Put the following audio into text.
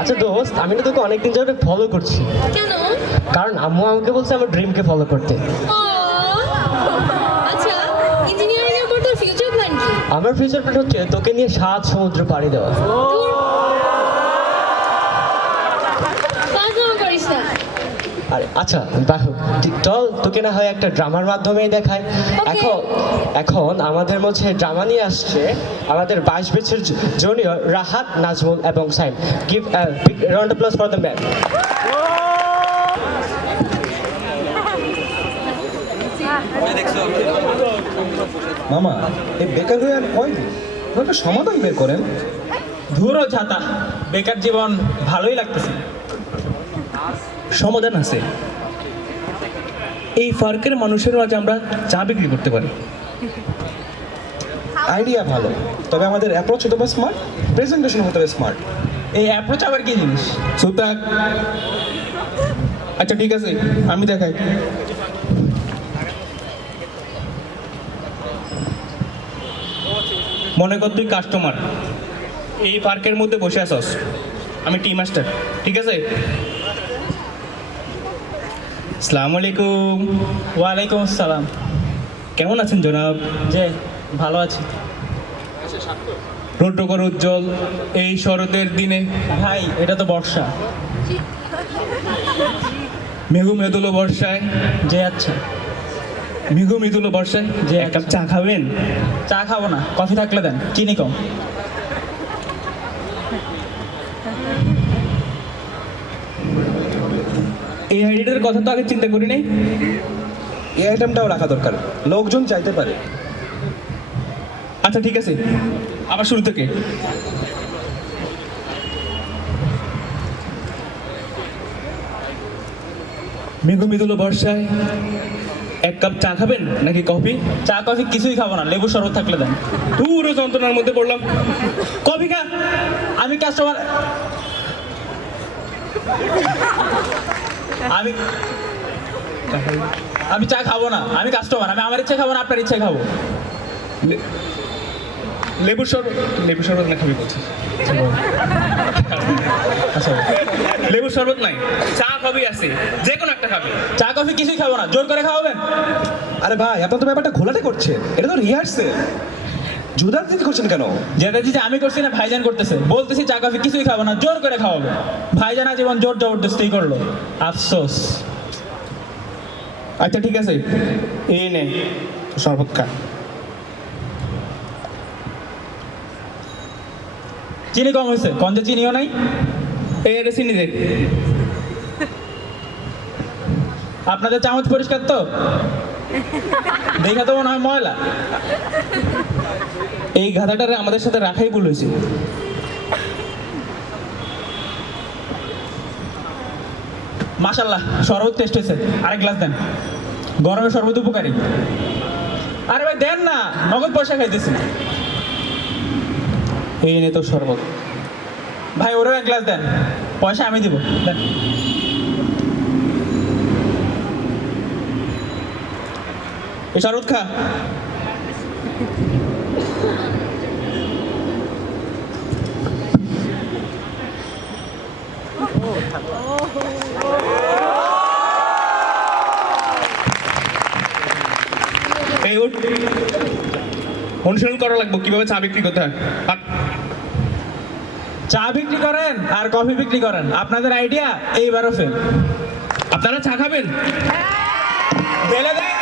আচ্ছা দোস্ত, আমি না তোকে অনেকদিন যাবে ফলো করছি, কেন? কারণ আম্মু আমাকে বলছে আমার ড্রিমকে ফলো করতে। ও আচ্ছা, ইঞ্জিনিয়ারিং এর পর তোর ফিউচার প্ল্যান কি? আমার ফিউচার প্ল্যান হচ্ছে তোকে নিয়ে 7 সমুদ্র পাড়ি দেওয়া। দূর, ফাজলামো করিস না। আরে আচ্ছা দেখো, চল তোকে না হয় একটা ড্রামার মাধ্যমে দেখায়। এখন এখন আমাদের মধ্যে ড্রামা নিয়ে আসছে আমাদের 22 ব্যাচের জুনিয়র রাহাত, নাজমুল এবং Saim. Give a big round of applause for the man. মামা, এই বেকার হয়ে আর কয়দিন? একটা সমাধান বের করেন। ধুরো ছাতা, বেকার জীবন ভালোই লাগতেছে। সমাধান আছে। এই ফার্কের মানুষের মাঝে আমরা চা বিক্রি করতে পারি। আইডিয়া ভালো, তবে আমাদের অ্যাপ্রোচ হতে হবে স্মার্ট, প্রেজেন্টেশন হতে হবে স্মার্ট। এই অ্যাপ্রোচ আবার কি জিনিস? সুতাক, আচ্ছা ঠিক আছে, আমি দেখাই। মনে কর তুই কাস্টমার, এই পার্কের মধ্যে বসে আসস, আমি টি মাস্টার, ঠিক আছে? আসসালামু আলাইকুম। ওয়ালাইকুম আসসালাম। কেমন আছেন জনাব? যে ভালো আছি রৌদ্রকর উজ্জ্বল এই শরতের দিনে ভাই, এটা তো বর্ষা। মেঘু মেদুলো বর্ষায়, যে আচ্ছা, মেঘু মেদুলো বর্ষায় যে এক কাপ চা খাবেন? চা খাবো না, কফি থাকলে দেন, চিনি কম। এই আইডিয়াটার কথা তো আগে চিন্তা করি নাই। এই আইটেমটাও রাখা দরকার, লোকজন চাইতে পারে। আচ্ছা ঠিক আছে, আবার শুরু থেকে। মেঘু মেদুলো বর্ষায় এক কাপ চা খাবেন নাকি কফি? চা কফি কিছুই খাবো না, লেবু শরবত থাকলে দেন। পুরো যন্ত্রণার মধ্যে পড়লাম। কফি খা। আমি কাস্টমার, আমি আমি চা খাবো না, আমি কাস্টমার, আমি আমার ইচ্ছে খাবো না, আপনার ইচ্ছে খাবো। লেবুর শরবত, লেবুর শরবত না খাবি বলছিস? আচ্ছা, লেবুর শরবত নাই, চা কফি আছে, যে কোনো একটা খাবি। চা কফি কিছুই খাবো না, জোর করে খাওয়াবেন? আরে ভাই, আপনার তো ব্যাপারটা ঘোলাটে করছে, এটা তো রিহার্সেল। জুদার করছেন কেন? যেটা যে আমি করছি না, ভাইজান করতেছে। বলতেছি চা কফি কিছুই খাবো না, জোর করে খাওয়াবে। ভাইজান জীবন জোর জবরদস্তি করলো, আফসোস। আচ্ছা ঠিক আছে, এই নে শরবত খা। চিনি কম হয়েছে, কঞ্জে চিনিও নাই। এই এটা চিনি দে। আপনাদের চামচ পরিষ্কার তো? দেখা তো মনে হয় ময়লা। এই গাধাটারে আমাদের সাথে রাখাই ভুল হয়েছে। মাশাল্লাহ, শরবত টেস্ট হয়েছে, আরেক গ্লাস দেন। গরমে শরবত উপকারী। আরে ভাই দেন না, নগদ পয়সা খাইতেছি। এই নে তোর শরবত। ভাই ওরও এক গ্লাস দেন, পয়সা আমি দিব, দেন। এই শরবত খা। এই উঠ, অনুসরণ করা লাগবে কিভাবে চা বিক্রি করতে হয়। হাট। চা বিক্রি করেন আর কফি বিক্রি করেন, আপনাদের আইডিয়া এইবারও ফেল। আপনারা চা খাবেন? ফেলে দেন।